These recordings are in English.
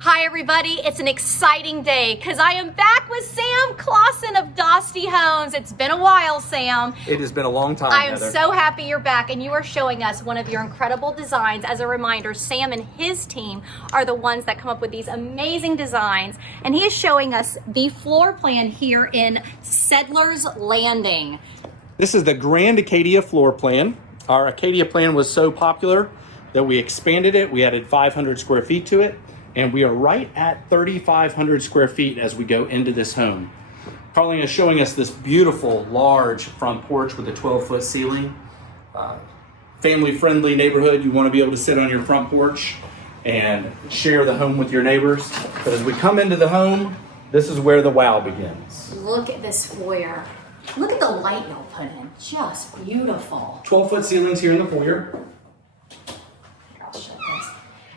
Hi everybody, it's an exciting day because I am back with Sam Clausen of Dostie Homes. It's been a while, Sam. It has been a long time, I am Heather. so happy you're back and you are showing us one of your incredible designs. As a reminder, Sam and his team are the ones that come up with these amazing designs, and he is showing us the floor plan here in Settlers Landing. This is the Grand Acadia floor plan. Our Acadia plan was so popular that we expanded it. We added 500 square feet to it, and we are right at 3,500 square feet as we go into this home. Carlene is showing us this beautiful, large front porch with a 12-foot ceiling. Family-friendly neighborhood. You want to be able to sit on your front porch and share the home with your neighbors. But as we come into the home, this is where the wow begins. Look at this foyer. Look at the light y'all put in. Just beautiful. 12-foot ceilings here in the foyer. I'll show this.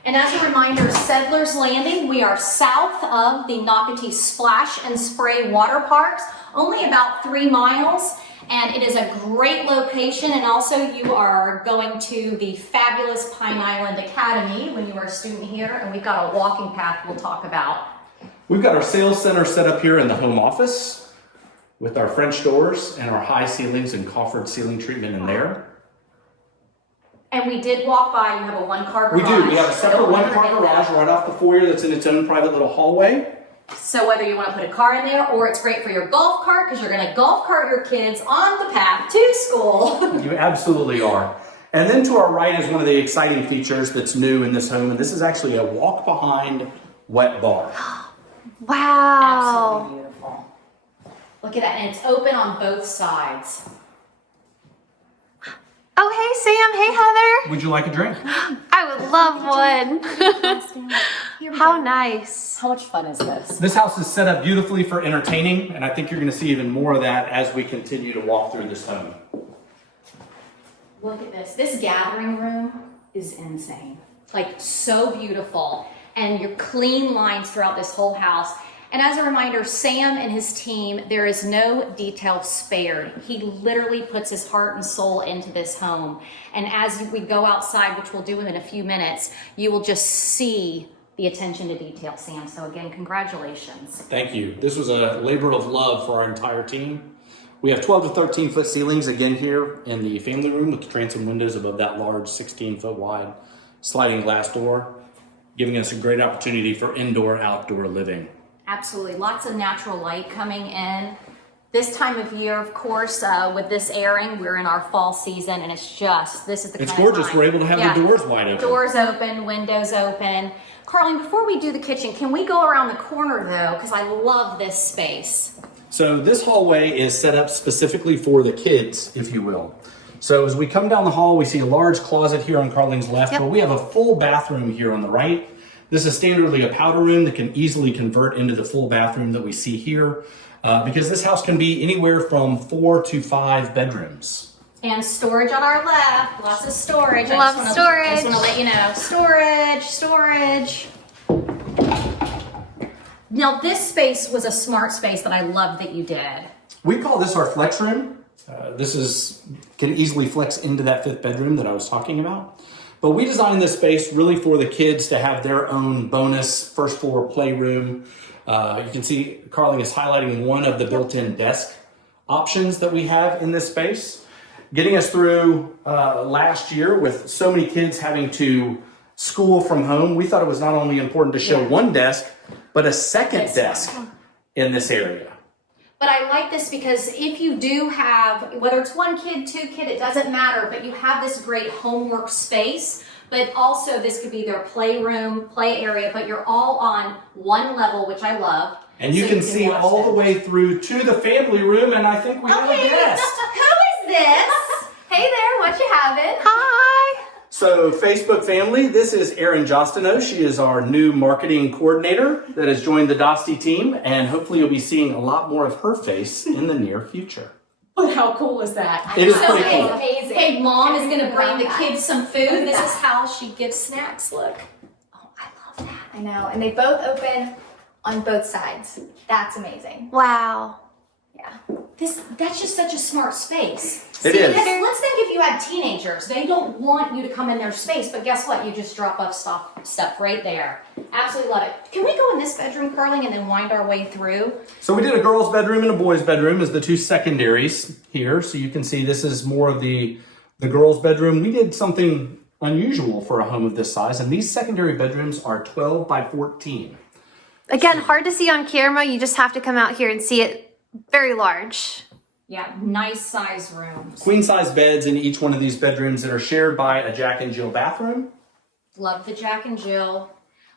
And as a reminder, Settlers Landing, we are south of the Nocatee Splash and Spray water parks, only about 3 miles. And it is a great location. And also you are going to the fabulous Pine Island Academy when you are a student here. And we've got a walking path we'll talk about. We've got our sales center set up here in the home office with our French doors and our high ceilings and coffered ceiling treatment in there. And we did walk by, you have a one-car garage. We do. We have a separate one-car garage right off the foyer that's in its own private little hallway. So whether you want to put a car in there, or it's great for your golf cart because you're going to golf cart your kids on the path to school. You absolutely are. And then to our right is one of the exciting features that's new in this home, and this is actually a walk-behind wet bar. Wow. Absolutely beautiful. Look at that, and it's open on both sides. Oh, hey, Sam. Hey, Heather. Would you like a drink? I would love one. How nice. How much fun is this? This house is set up beautifully for entertaining, and I think you're going to see even more of that as we continue to walk through this home. Look at this. This gathering room is insane. Like, so beautiful. And your clean lines throughout this whole house. And as a reminder, Sam and his team, there is no detail spared. He literally puts his heart and soul into this home. And as we go outside, which we'll do in a few minutes, you will just see the attention to detail, Sam. So again, congratulations. Thank you. This was a labor of love for our entire team. We have 12 to 13 foot ceilings again here in the family room with the transom windows above that large 16-foot wide sliding glass door, giving us a great opportunity for indoor-outdoor living. Absolutely. Lots of natural light coming in. This time of year, of course, with this airing, we're in our fall season, and it's just, this is the kind of It's gorgeous. time. We're able to have the doors wide open. Doors open, windows open. Carlene, before we do the kitchen, can we go around the corner, though? Because I love this space. So this hallway is set up specifically for the kids, if you will. So as we come down the hall, we see a large closet here on Carlene's left, but we have a full bathroom here on the right. This is standardly a powder room that can easily convert into the full bathroom that we see here, because this house can be anywhere from 4 to 5 bedrooms. And storage on our left, lots of storage. Love storage. I just want to let you know, storage. Now this space was a smart space that I love that you did. We call this our flex room. This can easily flex into that 5th bedroom that I was talking about. But we designed this space really for the kids to have their own bonus first floor playroom. You can see Carlene is highlighting one of the built-in desk options that we have in this space. Getting us through last year with so many kids having to school from home, we thought it was not only important to show one desk, but a second desk in this area. But I like this because if you do have, whether it's 1 kid, 2 kid, it doesn't matter, but you have this great homework space, but also this could be their playroom, play area, but you're all on one level, which I love. And you can see all the way through to the family room, and I think we have a guest. Who is this? Hey there, what you having? Hi. So Facebook family, this is Erin Jostino. She is our new marketing coordinator that has joined the Dostie team, and hopefully you'll be seeing a lot more of her face in the near future. But how cool is that? It is pretty cool. Amazing. Hey, mom is going to bring the kids some food. This is how she gives snacks. Look. Oh, I love that. I know. And they both open on both sides. That's amazing. Wow. Yeah. That's just such a smart space. It is. Let's think if you had teenagers. They don't want you to come in their space, but guess what? You just drop off stuff right there. Absolutely love it. Can we go in this bedroom, Carling, and then wind our way through? So we did a girl's bedroom and a boy's bedroom as the two secondaries here. So you can see this is more of the girl's bedroom. We did something unusual for a home of this size, and these secondary bedrooms are 12 by 14. Again, hard to see on camera. You just have to come out here and see it. Very large. Yeah, nice size rooms. Queen size beds in each one of these bedrooms that are shared by a Jack and Jill bathroom. Love the Jack and Jill.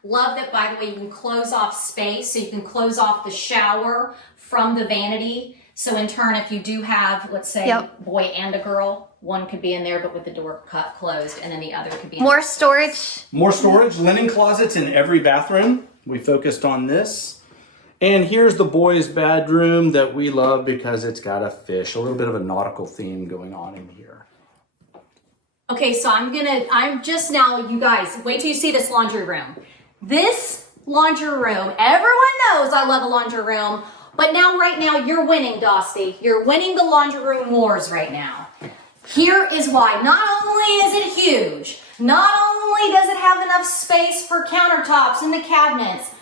Love that, by the way, you can close off space. So you can close off the shower from the vanity. So in turn, if you do have, let's say, boy and a girl, one could be in there, but with the door closed, and then the other could be in More storage. More storage, linen closets in every bathroom. We focused on this. And here's the boys' bedroom that we love because it's got a fish, a little bit of a nautical theme going on in here. Okay, so I'm just now, you guys, wait till you see this laundry room. This laundry room, everyone knows I love a laundry room, but right now, you're winning, Dostie. You're winning the laundry room wars right now. Here is why. Not only is it huge, not only does it have enough space for countertops and the cabinets,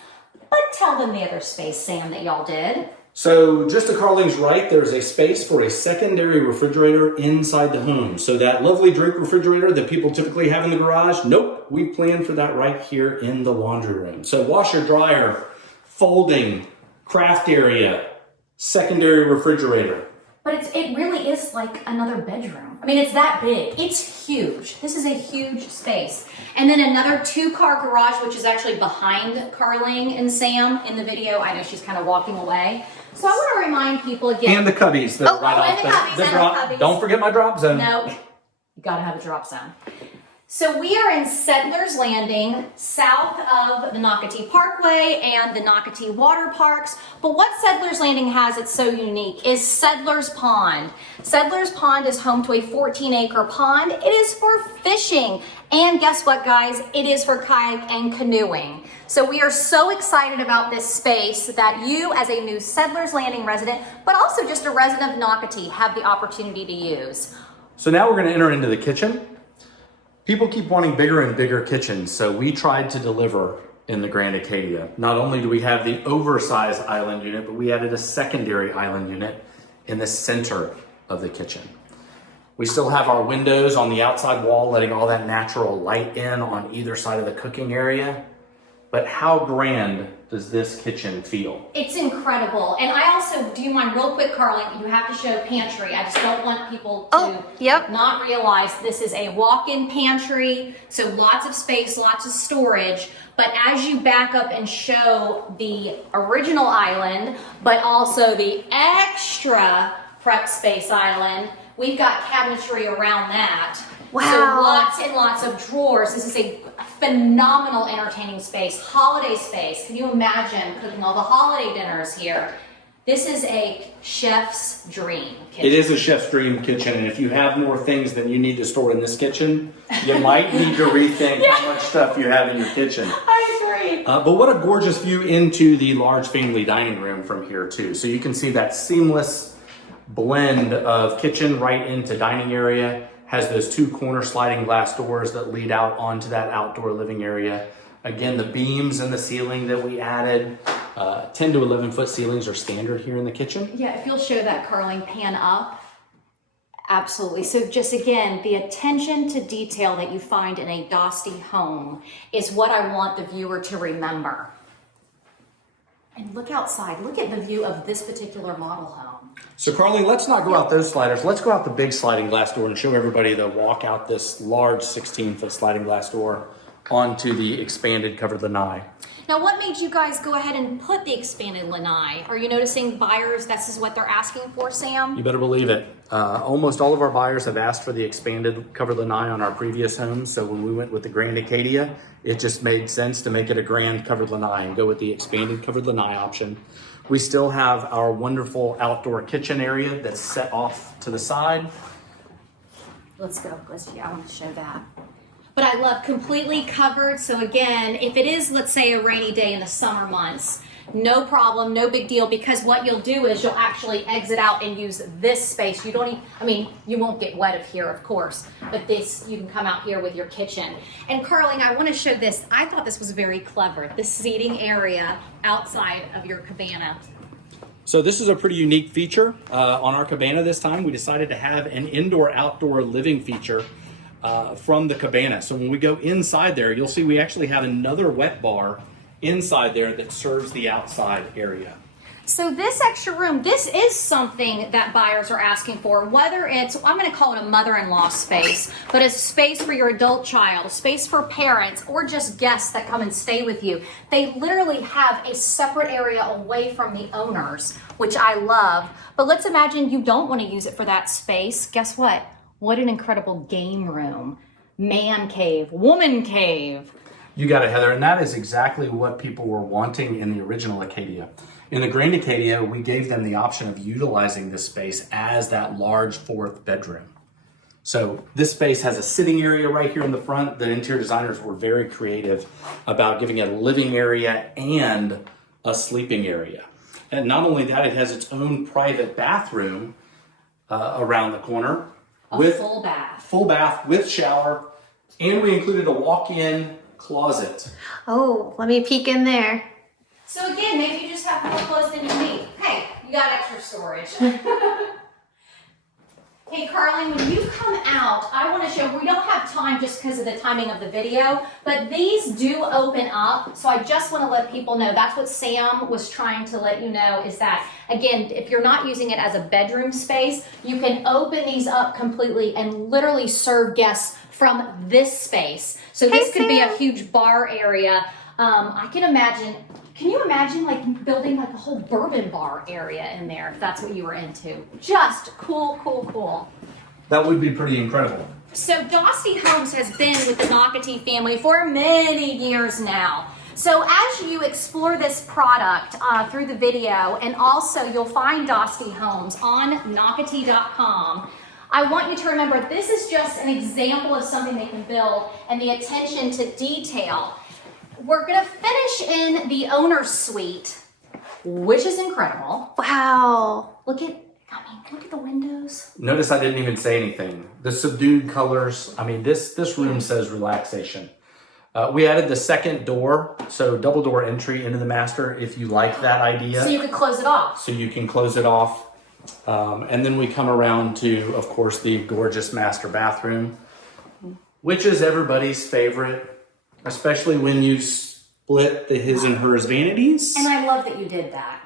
but tell them the other space, Sam, that y'all did. So just to Carling's right, there's a space for a secondary refrigerator inside the home. So that lovely drink refrigerator that people typically have in the garage, nope, we planned for that right here in the laundry room. So washer, dryer, folding, craft area, secondary refrigerator. But it really is like another bedroom. I mean, it's that big. It's huge. This is a huge space. And then another 2-car garage, which is actually behind Carling and Sam in the video. I know she's kind of walking away. So I want to remind people again. And the cubbies that are right off and the cubbies. Don't forget my drop zone. No, you got to have a drop zone. So we are in Settlers Landing, south of the Nocatee Parkway and the Nocatee Water Parks. But what Settlers Landing has that's so unique is Settlers Pond. Settlers Pond is home to a 14-acre pond. It is for fishing. And guess what, guys? It is for kayak and canoeing. So we are so excited about this space that you, as a new Settlers Landing resident, but also just a resident of Nocatee, have the opportunity to use. So now we're going to enter into the kitchen. People keep wanting bigger and bigger kitchens, so we tried to deliver in the Grand Acadia. Not only do we have the oversized island unit, but we added a secondary island unit in the center of the kitchen. We still have our windows on the outside wall, letting all that natural light in on either side of the cooking area. But how grand does this kitchen feel? It's incredible. And I also, do you mind real quick, Carling, you have to show pantry. I just don't want people to not realize this is a walk-in pantry. So lots of space, lots of storage. But as you back up and show the original island, but also the extra prep space island, we've got cabinetry around that. Wow. So lots and lots of drawers. This is a phenomenal entertaining space, holiday space. Can you imagine cooking all the holiday dinners here? This is a chef's dream kitchen. It is a chef's dream kitchen, and if you have more things than you need to store in this kitchen, you might need to rethink how much stuff you have in your kitchen. I agree. But what a gorgeous view into the large family dining room from here too. So you can see that seamless blend of kitchen right into dining area. Has those 2 corner sliding glass doors that lead out onto that outdoor living area. Again, the beams in the ceiling that we added, 10 to 11 foot ceilings are standard here in the kitchen. Yeah, if you'll show that, Carling, pan up. Absolutely. So just again, the attention to detail that you find in a Dostie home is what I want the viewer to remember. And look outside. Look at the view of this particular model home. So Carly, let's not go out those sliders. Let's go out the big sliding glass door and show everybody the walk out this large 16-foot sliding glass door onto the expanded covered lanai. Now, what made you guys go ahead and put the expanded lanai? Are you noticing buyers, this is what they're asking for, Sam? You better believe it. Almost all of our buyers have asked for the expanded covered lanai on our previous homes. So when we went with the Grand Acadia, it just made sense to make it a grand covered lanai and go with the expanded covered lanai option. We still have our wonderful outdoor kitchen area that's set off to the side. Let's go. I want to show that. But I love completely covered. So again, if it is, let's say, a rainy day in the summer months, no problem, no big deal, because what you'll do is you'll actually exit out and use this space. You don't even, I mean, you won't get wet of here, of course, but this, you can come out here with your kitchen. And Carling, I want to show this. I thought this was very clever, the seating area outside of your cabana. So this is a pretty unique feature on our cabana this time. We decided to have an indoor-outdoor living feature from the cabana. So when we go inside there, you'll see we actually have another wet bar inside there that serves the outside area. So this extra room, this is something that buyers are asking for, whether it's, I'm going to call it a mother-in-law space, but a space for your adult child, a space for parents, or just guests that come and stay with you. They literally have a separate area away from the owners, which I love. But let's imagine you don't want to use it for that space. Guess what? What an incredible game room. Man cave, woman cave. You got it, Heather, and that is exactly what people were wanting in the original Acadia. In the Grand Acadia, we gave them the option of utilizing this space as that large fourth bedroom. So this space has a sitting area right here in the front. The interior designers were very creative about giving it a living area and a sleeping area. And not only that, it has its own private bathroom around the corner. A full bath. Full bath with shower, and we included a walk-in closet. Oh, let me peek in there. So again, maybe you just have more clothes than you need. Hey, you got extra storage. Hey, Carling, when you come out, I want to show, we don't have time just because of the timing of the video, but these do open up. So I just want to let people know, that's what Sam was trying to let you know, is that, again, if you're not using it as a bedroom space, you can open these up completely and literally serve guests from this space. So this could be a huge bar area. I can imagine, can you imagine like building like a whole bourbon bar area in there if that's what you were into? Just cool, cool, cool. That would be pretty incredible. So Dostie Homes has been with the Nocatee family for many years now. So as you explore this product through the video, and also you'll find Dostie Homes on Nocatee.com, I want you to remember this is just an example of something they can build and the attention to detail. We're going to finish in the owner's suite, which is incredible. Wow. Look at the windows. Notice I didn't even say anything. The subdued colors, I mean, this room says relaxation. We added the second door, so double door entry into the master if you like that idea. So you could close it off. So you can close it off. And then we come around to, of course, the gorgeous master bathroom, which is everybody's favorite. Especially when you split the his and hers vanities. And I love that you did that.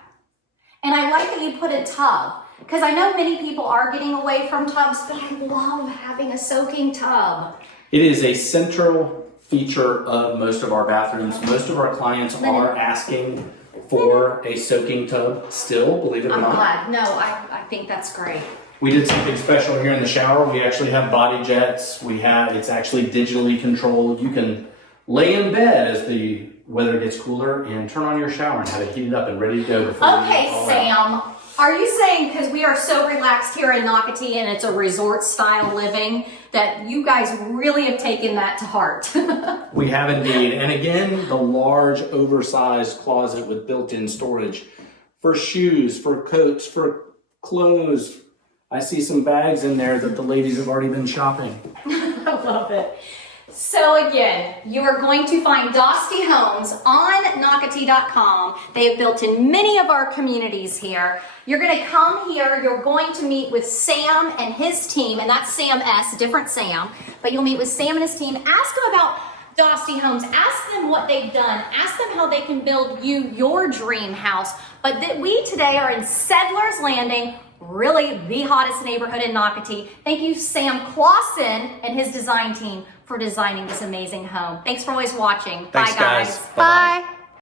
And I like that you put a tub. Because I know many people are getting away from tubs, but I love having a soaking tub. It is a central feature of most of our bathrooms. Most of our clients are asking for a soaking tub still, believe it or I'm not. glad. No, I think that's great. We did something special here in the shower. We actually have body jets. It's actually digitally controlled. You can lay in bed as the weather gets cooler and turn on your shower and have it heated up and ready to go before Okay, Sam, are you saying, because we are so relaxed here in Nocatee and it's a resort style living, that you guys really have taken that to heart? We have indeed. And again, the large oversized closet with built-in storage for shoes, for coats, for clothes. I see some bags in there that the ladies have already been shopping. I love it. So again, you are going to find Dostie Homes on Nocatee.com. They have built in many of our communities here. You're going to come here, you're going to meet with Sam and his team, and that's Sam S., different Sam, but you'll meet with Sam and his team. Ask them about Dostie Homes. Ask them what they've done. Ask them how they can build you your dream house. But we today are in Settlers Landing, really the hottest neighborhood in Nocatee. Thank you, Sam Clausen and his design team, for designing this amazing home. Thanks for always watching. Thanks, Bye, guys. Bye-bye. Bye.